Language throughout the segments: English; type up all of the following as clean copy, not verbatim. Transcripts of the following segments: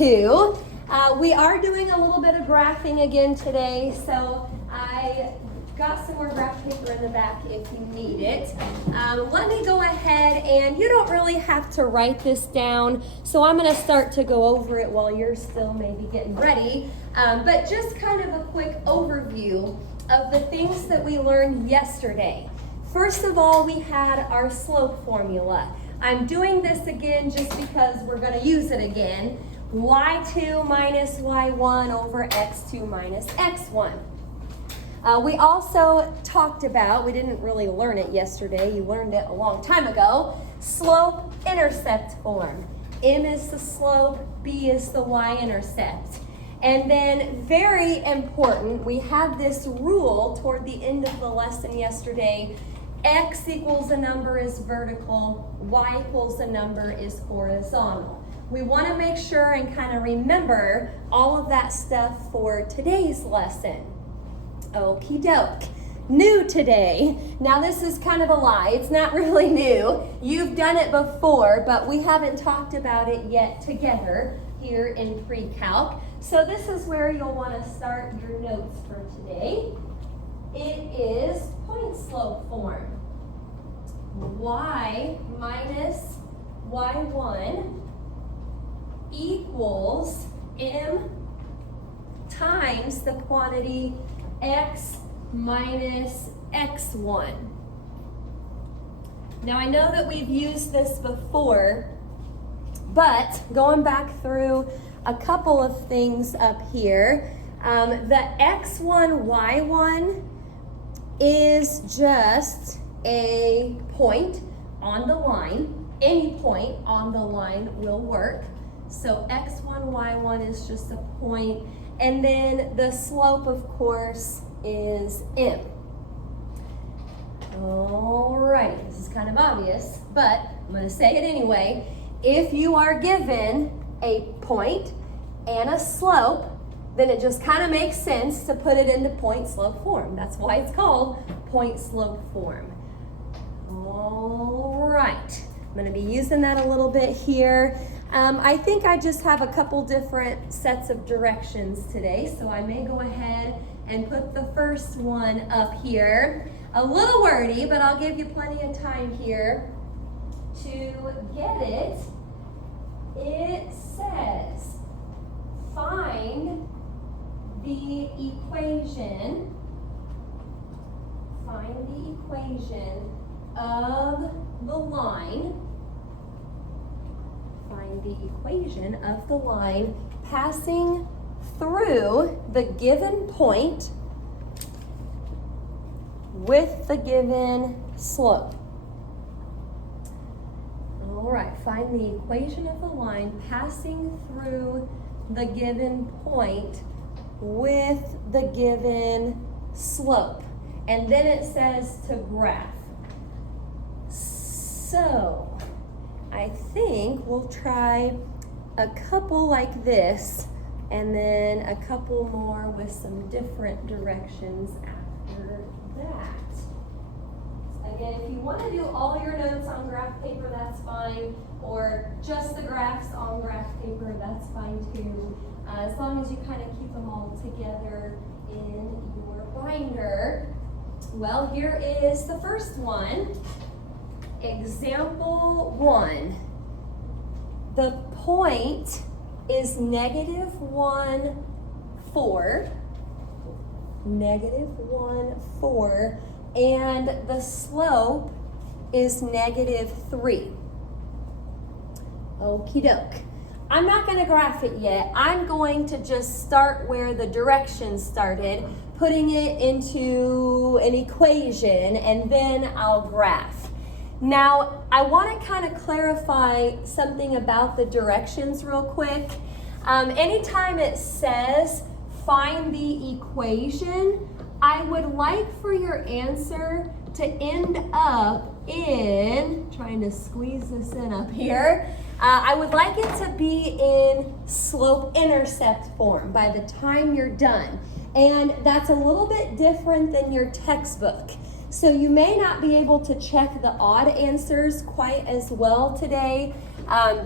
2. We are doing a little bit of graphing again today, so I got some more graph paper in the back if you need it. Let me go ahead, and you don't really have to write this down, so I'm going to start to go over it while you're still maybe getting ready. But just kind of a quick overview of the things that we learned yesterday. First of all, we had our slope formula. I'm doing this again just because we're going to use it again. y2 minus y1 over x2 minus x1. We also talked about, we didn't really learn it yesterday, you learned it a long time ago, slope-intercept form. M is the slope, B is the y-intercept. And then, very important, we had this rule toward the end of the lesson yesterday. X equals a number is vertical, Y equals a number is horizontal. We want to make sure and kind of remember all of that stuff for today's lesson. Okie doke. New today. Now this is kind of a lie. It's not really new. You've done it before, but we haven't talked about it yet together here in pre-calc. So this is where you'll want to start your notes for today. It is point slope form. Y minus y1 equals m times the quantity x minus x1. Now I know that we've used this before, but going back through a couple of things up here, the x1, y1 is just a point on the line. Any point on the line will work. So x1, y1 is just a point. And then the slope, of course, is m. All right, this is kind of obvious, but I'm going to say it anyway. If you are given a point and a slope, then it just kind of makes sense to put it into point slope form. That's why it's called point slope form. All right, I'm going to be using that a little bit here. I think I just have a couple different sets of directions today, so I may go ahead and put the first one up here. A little wordy, but I'll give you plenty of time here to get it. It says, find the equation of the line. Find the equation of the line passing through the given point with the given slope. All right, find the equation of the line passing through the given point with the given slope. And then it says to graph. So, I think we'll try a couple like this and then a couple more with some different directions after that. Again, if you want to do all your notes on graph paper, that's fine, or just the graphs on graph paper, that's fine too, as long as you kind of keep them all together in your binder. Well, here is the first one. Example 1. The point is -1, 4. -1, 4. And the slope is -3. Okie doke. I'm not going to graph it yet. I'm going to just start where the directions started, putting it into an equation, and then I'll graph. Now, I want to kind of clarify something about the directions real quick. Anytime it says find the equation, I would like for your answer to end up in, trying to squeeze this in up here, I would like it to be in slope-intercept form by the time you're done. And that's a little bit different than your textbook. So you may not be able to check the odd answers quite as well today.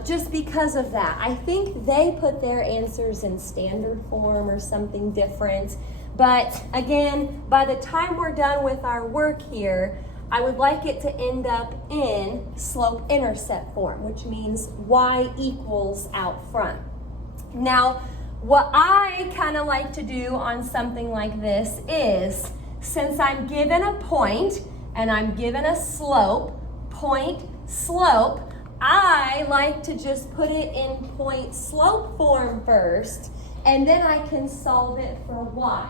just because of that. I think they put their answers in standard form or something different. But again, by the time we're done with our work here, I would like it to end up in slope-intercept form, which means y equals out front. Now, what I kind of like to do on something like this is, since I'm given a point and I'm given a slope, point, slope, I like to just put it in point slope form first, and then I can solve it for y.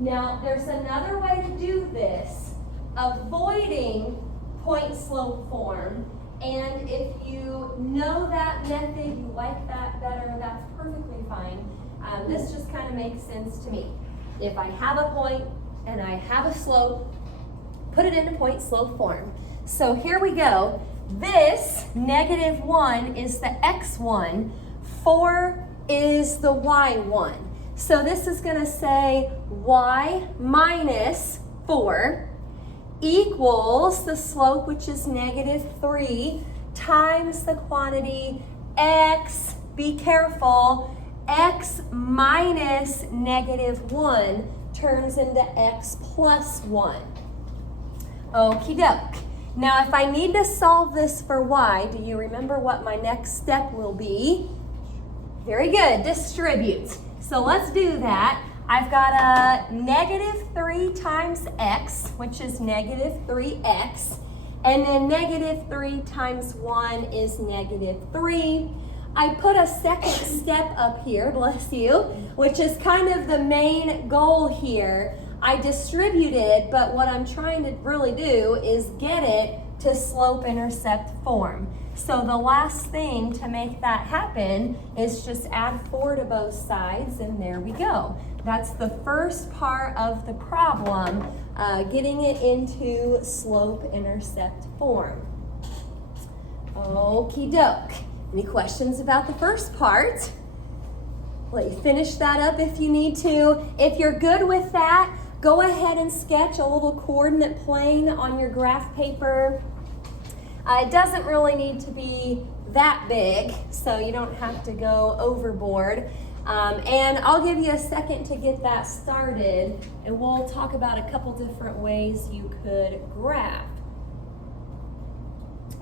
Now, there's another way to do this, avoiding point slope form, and if you know that method, you like that better, that's perfectly fine. This just kind of makes sense to me. If I have a point and I have a slope, put it into point slope form. So here we go. This -1 is the x1, 4 is the y1. So this is going to say y minus 4 equals the slope, which is -3, times the quantity x, be careful, x minus -1 turns into x plus 1. Okie doke. Now, if I need to solve this for y, do you remember what my next step will be? Very good, distribute. So let's do that. I've got a -3 times x, which is -3x, and then -3 times 1 is -3. I put a second step up here, bless you, which is kind of the main goal here. I distributed, but what I'm trying to really do is get it to slope-intercept form. So the last thing to make that happen is just add 4 to both sides, and there we go. That's the first part of the problem, getting it into slope-intercept form. Okie doke. Any questions about the first part? Let you finish that up if you need to. If you're good with that, go ahead and sketch a little coordinate plane on your graph paper. It doesn't really need to be that big, so you don't have to go overboard. And I'll give you a second to get that started, and we'll talk about a couple different ways you could graph.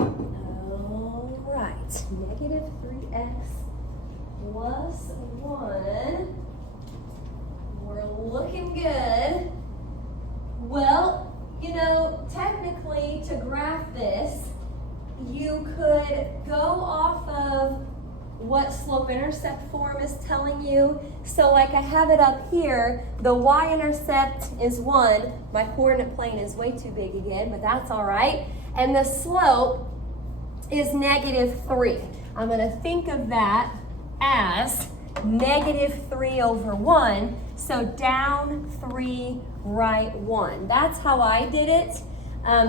All right, -3x plus 1. We're looking good. Well, you know, technically to graph this, you could go off of what slope-intercept form is telling you. So like I have it up here, the y-intercept is 1. My coordinate plane is way too big again, but that's all right. And the slope is -3. I'm going to think of that as -3 over 1. So down 3, right 1. That's how I did it.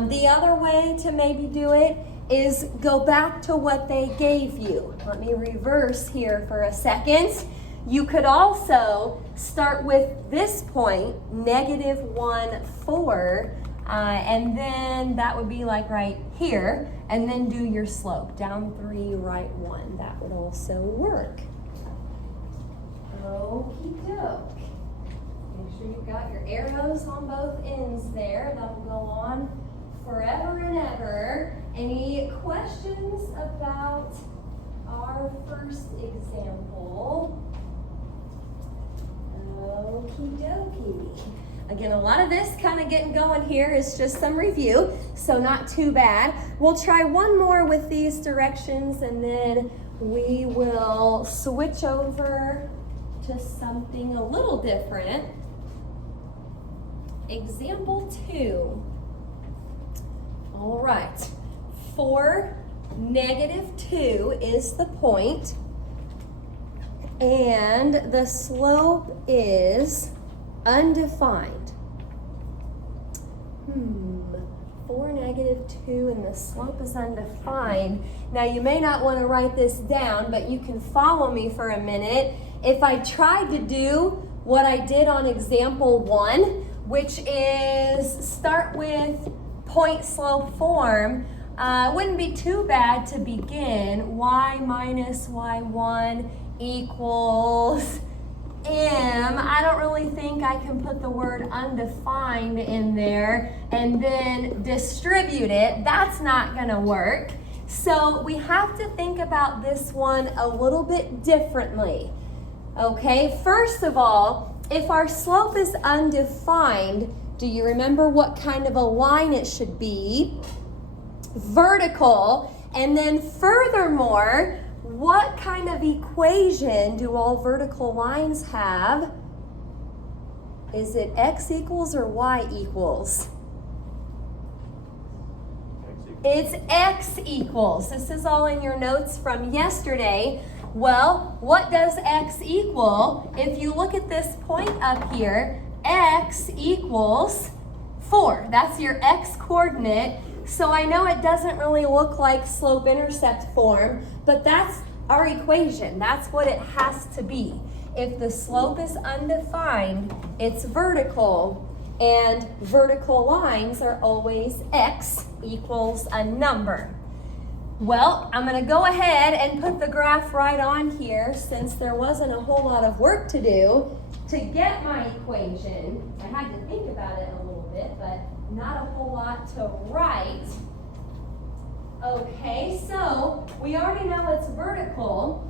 The other way to maybe do it is go back to what they gave you. Let me reverse here for a second. You could also start with this point, -1, 4, and then that would be like right here, and then do your slope, down 3, right 1. That would also work. Okie doke. Make sure you've got your arrows on both ends there. That'll go on forever and ever. Any questions about our first example? Okie dokie. Again, a lot of this kind of getting going here is just some review, so not too bad. We'll try one more with these directions, and then we will switch over to something a little different. Example 2. All right, for -2 is the point, and the slope is undefined. For -2 and the slope is undefined. Now you may not want to write this down, but you can follow me for a minute. If I tried to do what I did on example 1, which is start with point slope form, wouldn't be too bad to begin. Y minus y1 equals m. I don't really think I can put the word undefined in there and then distribute it. That's not going to work. So we have to think about this one a little bit differently. Okay, first of all, if our slope is undefined, do you remember what kind of a line it should be? Vertical. And then furthermore, what kind of equation do all vertical lines have? Is it x equals or y equals? It's x equals. This is all in your notes from yesterday. Well, what does x equal? If you look at this point up here, x equals 4. That's your x coordinate. So I know it doesn't really look like slope-intercept form, but that's our equation. That's what it has to be. If the slope is undefined, it's vertical, and vertical lines are always x equals a number. Well, I'm going to go ahead and put the graph right on here since there wasn't a whole lot of work to do to get my equation. I had to think about it a little bit, but not a whole lot to write. Okay, so we already know it's vertical,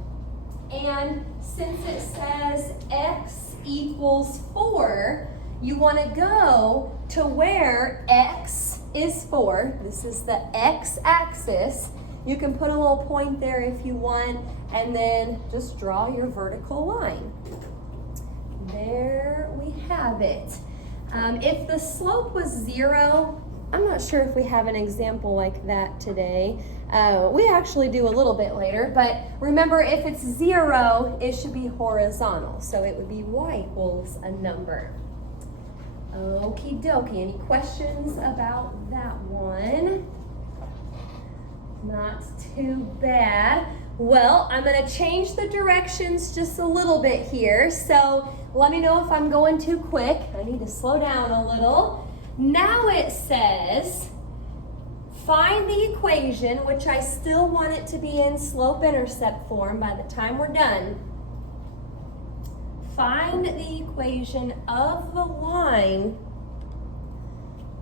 and since it says x equals 4, you want to go to where x is 4. This is the x-axis. You can put a little point there if you want, and then just draw your vertical line. There we have it. If the slope was 0, I'm not sure if we have an example like that today. We actually do a little bit later, but remember, if it's 0, it should be horizontal. So it would be y equals a number. Okie dokie. Any questions about that one? Not too bad. Well, I'm going to change the directions just a little bit here. So let me know if I'm going too quick. I need to slow down a little. Now it says, find the equation, which I still want it to be in slope-intercept form by the time we're done. Find the equation of the line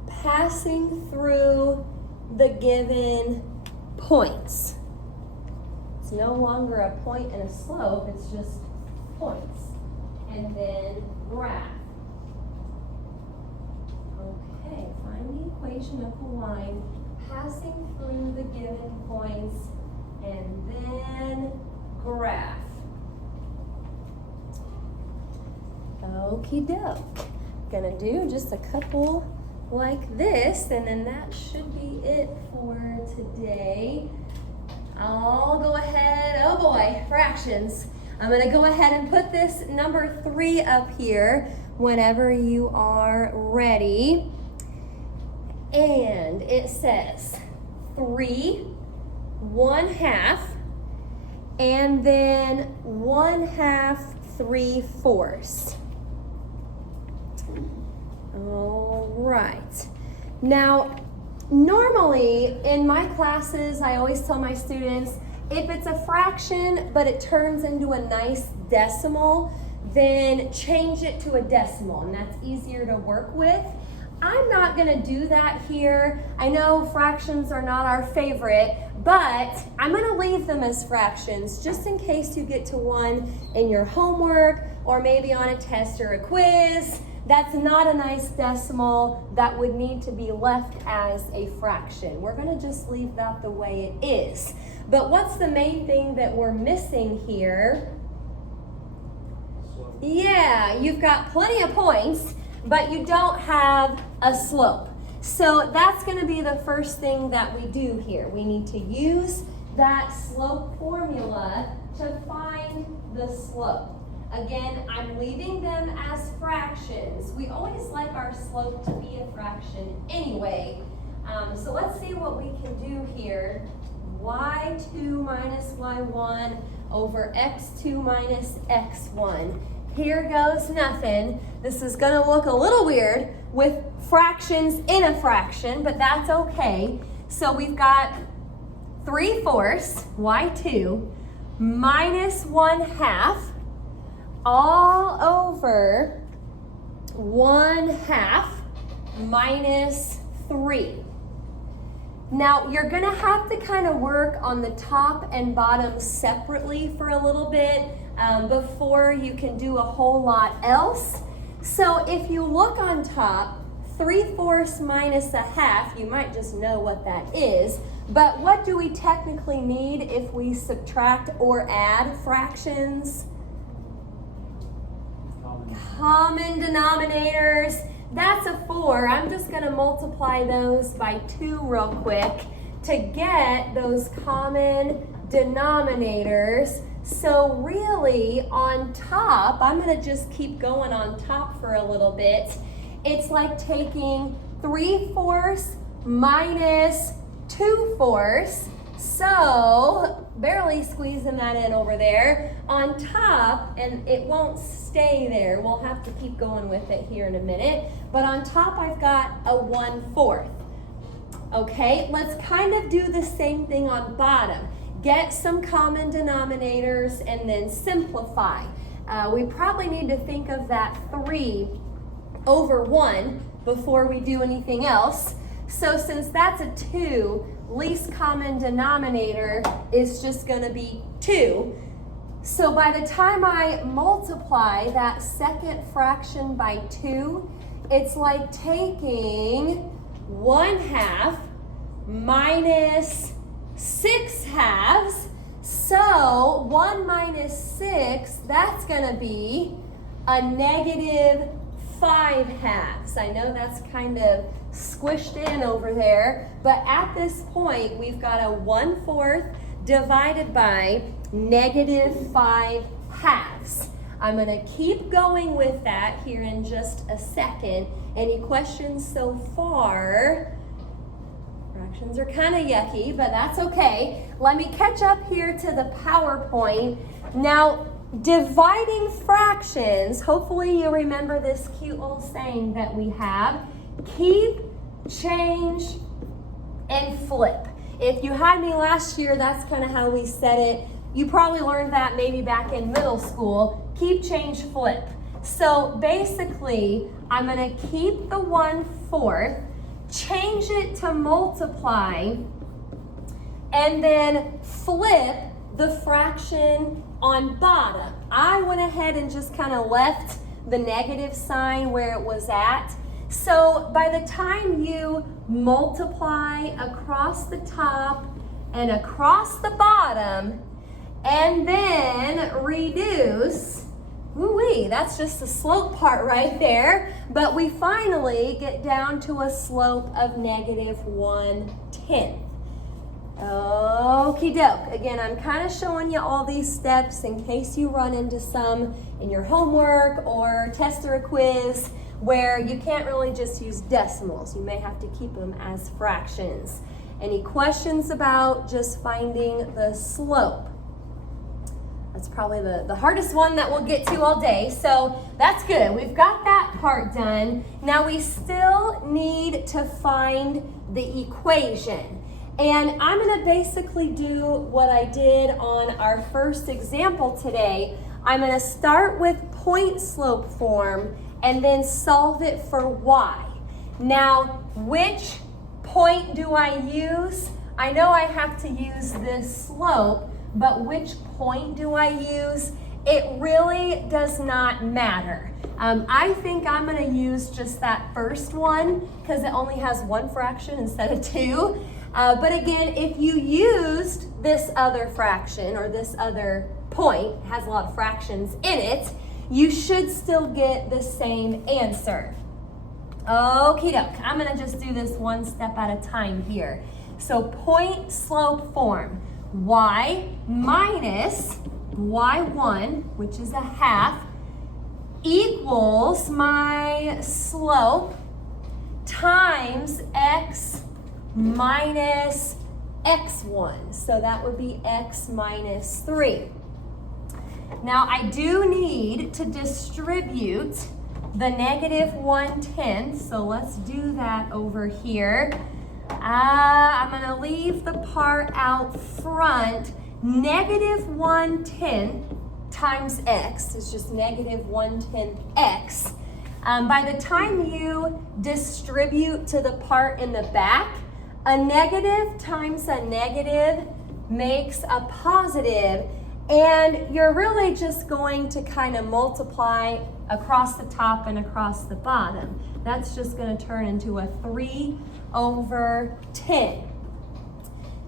passing through the given points. It's no longer a point and a slope, it's just points. And then graph. Okay, find the equation of the line passing through the given points and then graph. Okie doke. Gonna do just a couple like this, and then that should be it for today. I'll go ahead, oh boy, fractions. I'm gonna go ahead and put this number 3 up here whenever you are ready. And it says 3 1/2 and then 1/2 3/4. All right. Now, normally in my classes, I always tell my students, if it's a fraction but it turns into a nice decimal, then change it to a decimal, and that's easier to work with. I'm not going to do that here. I know fractions are not our favorite, but I'm going to leave them as fractions just in case you get to one in your homework or maybe on a test or a quiz. That's not a nice decimal. That would need to be left as a fraction. We're going to just leave that the way it is. But what's the main thing that we're missing here? Yeah, you've got plenty of points, but you don't have a slope. So that's going to be the first thing that we do here. We need to use that slope formula to find the slope. Again, I'm leaving them as fractions. We always like our slope to be a fraction anyway. So let's see what we can do here. y2 minus y1 over x2 minus x1. Here goes nothing. This is going to look a little weird with fractions in a fraction, but that's okay. So we've got 3/4 y2 minus 1/2 all over 1/2 minus 3. Now you're gonna have to kind of work on the top and bottom separately for a little bit before you can do a whole lot else. So if you look on top, 3/4 minus 1/2, you might just know what that is, but what do we technically need if we subtract or add fractions? Common denominators. That's a 4. I'm just going to multiply those by 2 real quick to get those common denominators. So really on top, I'm going to just keep going on top for a little bit. It's like taking 3/4 minus 2/4. So barely squeezing that in over there on top, and it won't stay there. We'll have to keep going with it here in a minute. But on top, I've got a 1/4. Okay, let's kind of do the same thing on bottom. Get some common denominators and then simplify. We probably need to think of that 3/1 before we do anything else. So since that's a 2, least common denominator is just going to be 2. So by the time I multiply that second fraction by 2, it's like taking 1/2 minus 6/2. So 1 minus 6, that's going to be a negative 5/2. I know that's kind of squished in over there, but at this point we've got a 1/4 divided by negative 5/2. I'm going to keep going with that here in just a second. Any questions so far? Fractions are kind of yucky, but that's okay. Let me catch up here to the PowerPoint. Now, dividing fractions, hopefully you remember this cute little saying that we have: keep, change, and flip. If you had me last year, that's kind of how we said it. You probably learned that maybe back in middle school. Keep, change, flip. So basically, I'm going to keep the 1/4, change it to multiply, and then flip the fraction on bottom. I went ahead and just kind of left the negative sign where it was at. So by the time you multiply across the top and across the bottom and then reduce, woo-wee, that's just the slope part right there, but we finally get down to a slope of negative 1/10. Okie doke. Again, I'm kind of showing you all these steps in case you run into some in your homework or test or a quiz where you can't really just use decimals. You may have to keep them as fractions. Any questions about just finding the slope? That's probably the hardest one that we'll get to all day. So that's good. We've got that part done. Now we still need to find the equation. And I'm going to basically do what I did on our first example today. I'm going to start with point slope form and then solve it for y. Now, which point do I use? I know I have to use this slope, but which point do I use? It really does not matter. I think I'm going to use just that first one because it only has one fraction instead of 2. But again, if you used this other fraction or this other point, has a lot of fractions in it, you should still get the same answer. Okie doke. I'm going to just do this one step at a time here. So point slope form, y minus y1, which is a half, equals my slope times x minus x1. So that would be x minus 3. Now I do need to distribute the negative 1/10. So let's do that over here. I'm going to leave the part out front. Negative 1/10 times x is just negative 1/10 x. By the time you distribute to the part in the back, a negative times a negative makes a positive, and you're really just going to kind of multiply across the top and across the bottom. That's just going to turn into a 3/10.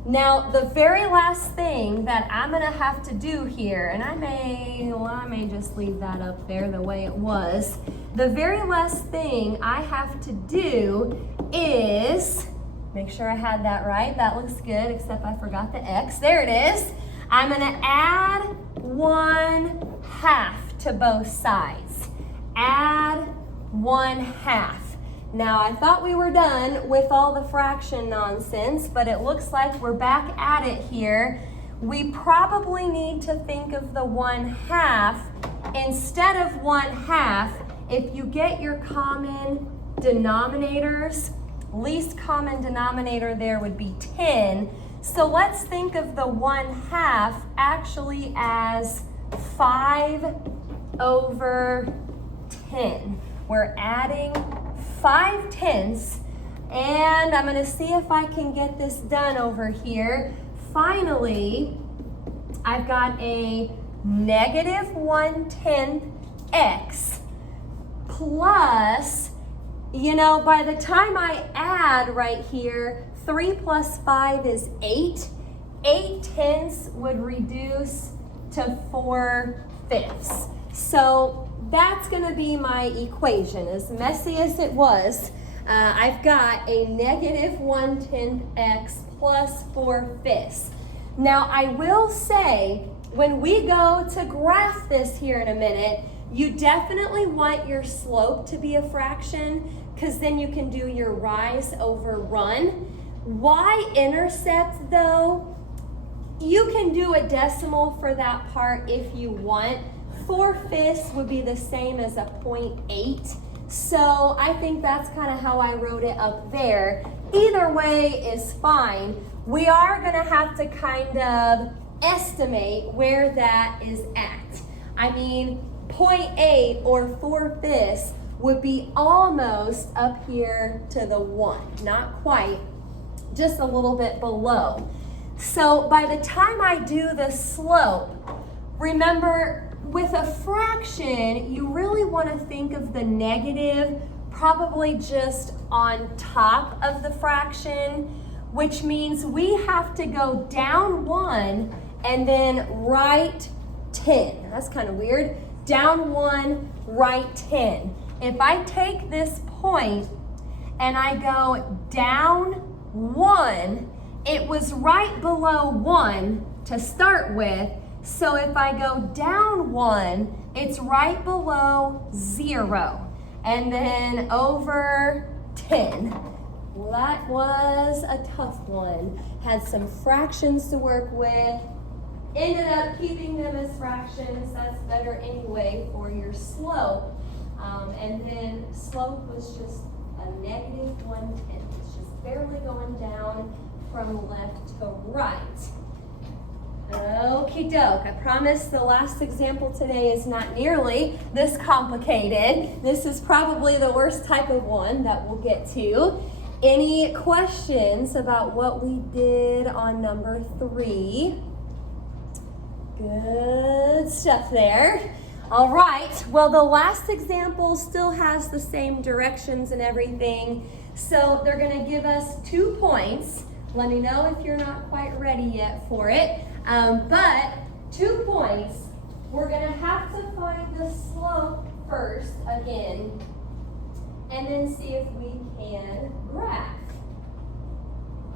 Now, the very last thing that I'm going to have to do here, and I may just leave that up there the way it was. The very last thing I have to do is, make sure I had that right. That looks good, except I forgot the x. There it is. I'm going to add 1/2 to both sides. Add 1/2. Now, I thought we were done with all the fraction nonsense, but it looks like we're back at it here. We probably need to think of the 1/2 instead of 1/2. If you get your common denominators, least common denominator there would be 10. So let's think of the 1/2 actually as 5/10. We're adding 5/10, and I'm going to see if I can get this done over here. Finally, I've got a negative 1/10 x plus, by the time I add right here, 3 plus 5 is 8. 8/10 would reduce to 4/5. So that's going to be my equation. As messy as it was, I've got a negative 1/10 x plus 4/5. Now, I will say, when we go to graph this here in a minute, you definitely want your slope to be a fraction, because then you can do your rise over run. Y-intercept, though, you can do a decimal for that part if you want. 4/5 would be the same as a 0.8. So I think that's kind of how I wrote it up there. Either way is fine. We are going to have to kind of estimate where that is at. 0.8 or 4/5 would be almost up here to the 1. Not quite, just a little bit below. So by the time I do the slope, remember, with a fraction, you really want to think of the negative probably just on top of the fraction, which means we have to go down 1 and then right 10. That's kind of weird. Down 1, right 10. If I take this point and I go down 1, it was right below 1 to start with. So if I go down 1, it's right below 0. And then over 10. Well, that was a tough one. Had some fractions to work with. Ended up keeping them as fractions. That's better anyway for your slope. And then slope was just a negative 1/10. It's just barely going down from left to right. Okie doke. I promise the last example today is not nearly this complicated. This is probably the worst type of one that we'll get to. Any questions about what we did on number 3? Good stuff there. All right. Well, the last example still has the same directions and everything. So they're going to give us 2 points. Let me know if you're not quite ready yet for it. But 2 points, we're going to have to find the slope first again, and then see if we can graph.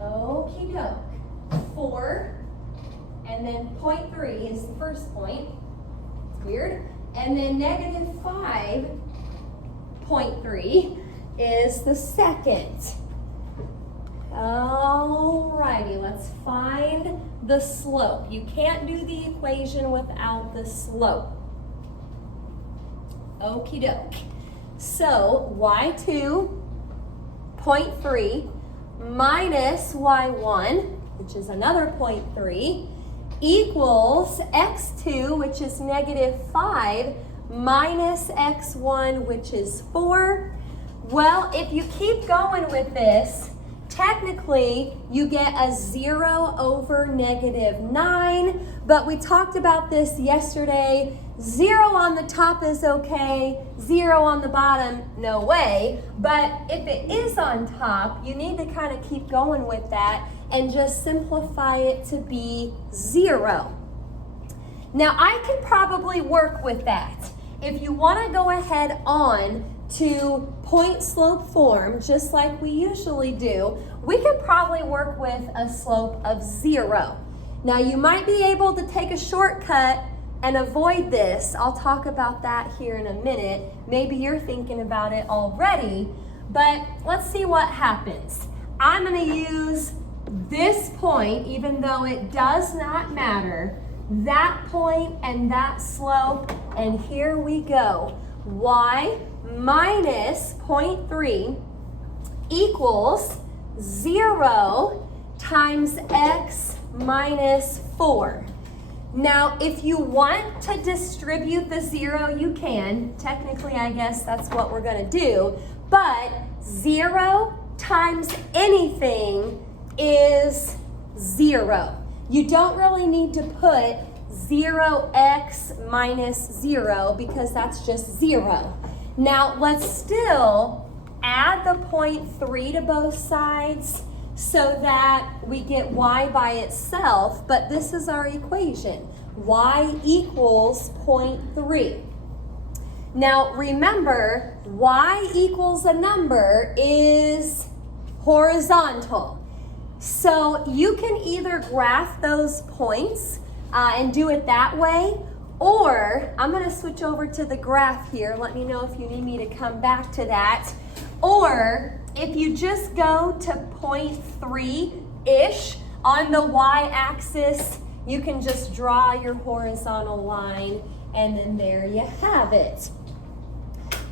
Okie doke. 4, and then 0.3 is the first point. It's weird. And then negative 5.3 is the second. Alrighty, let's find the slope. You can't do the equation without the slope. Okie doke. So y2, 0.3 minus y1, which is another 0.3, equals x2, which is negative 5, minus x1, which is 4. Well, if you keep going with this, technically you get a 0 over negative 9, but we talked about this yesterday. 0 on the top is okay, 0 on the bottom, no way. But if it is on top, you need to kind of keep going with that and just simplify it to be 0. Now I can probably work with that. If you want to go ahead on to point slope form, just like we usually do, we could probably work with a slope of 0. Now you might be able to take a shortcut and avoid this. I'll talk about that here in a minute. Maybe you're thinking about it already, but let's see what happens. I'm going to use this point, even though it does not matter, that point and that slope, and here we go. Y minus 0.3 equals 0 times x minus 4. Now, if you want to distribute the 0, you can. Technically, I guess that's what we're going to do. But 0 times anything is 0. You don't really need to put 0x minus 0 because that's just 0. Now, let's still add the 0.3 to both sides so that we get y by itself, but this is our equation. Y equals 0.3. Now remember, y equals a number is horizontal. So you can either graph those points and do it that way, or I'm going to switch over to the graph here. Let me know if you need me to come back to that. Or if you just go to 0.3-ish on the y-axis, you can just draw your horizontal line, and then there you have it.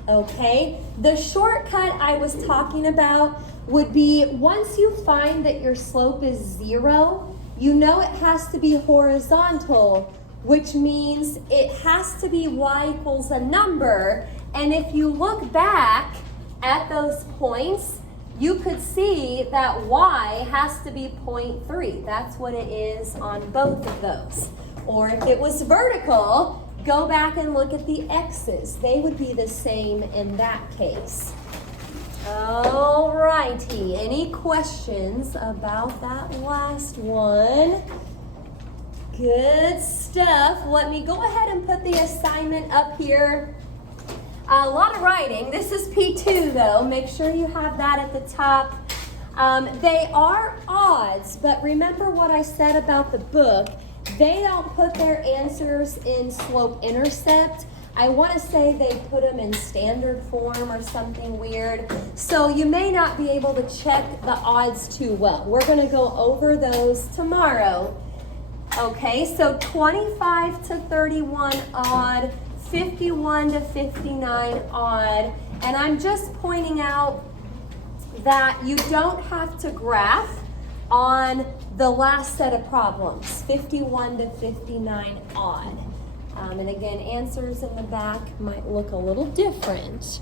Okay, the shortcut I was talking about would be once you find that your slope is 0, you know it has to be horizontal, which means it has to be y equals a number. And if you look back at those points, you could see that y has to be 0.3. That's what it is on both of those. Or if it was vertical, go back and look at the x's. They would be the same in that case. All righty, any questions about that last one? Good stuff. Let me go ahead and put the assignment up here. A lot of writing. This is P2 though. Make sure you have that at the top. They are odds, but remember what I said about the book. They don't put their answers in slope-intercept. I want to say they put them in standard form or something weird. So you may not be able to check the odds too well. We're going to go over those tomorrow. Okay, so 25 to 31 odd, 51 to 59 odd. And I'm just pointing out that you don't have to graph on the last set of problems, 51 to 59 odd. And again, answers in the back might look a little different.